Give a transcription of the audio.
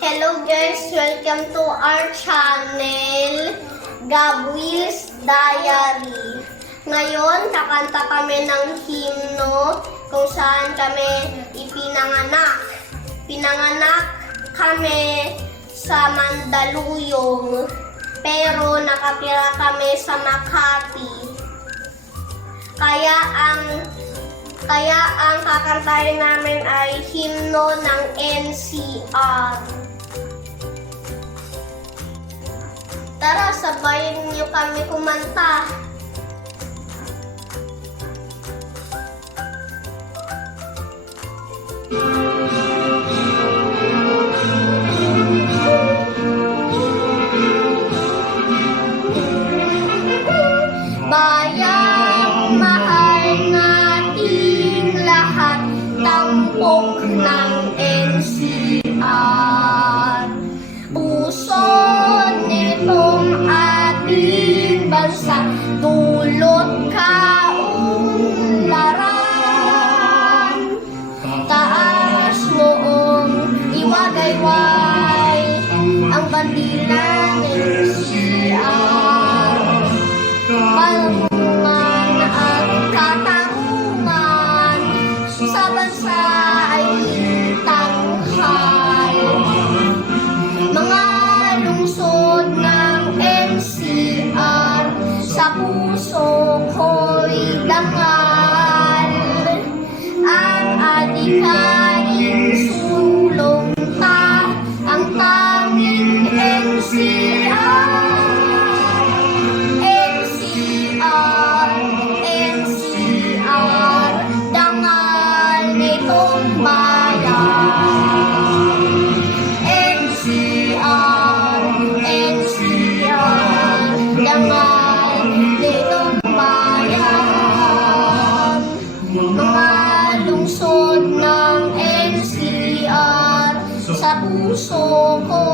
Hello guys! Welcome to our channel, Gabwil's Diary. Ngayon, kakanta kami ng himno kung saan kami ipinanganak. Pinanganak kami sa Mandaluyong, pero nakatira kami sa Makati. Kaya ang kakantahin namin ay himno ng NCR. Tara, sabayin niyo kami kumanta. Bayang mahal nating lahat, tampok ng NCR. Puso nitong ating bansa, dulot kaunlaran. Taas moong iwagayway ang bandilang NCR. Palungan at katarungan sa bansa ay tanghal. Mga lungsod ng NCR sa puso ko'y dangal. Ang adikaing sulong ta, ang tanging NCR. NCR, dangal nitong bayan. NCR, dangal nitong bayan. Mga lungsod ng NCR sa puso ko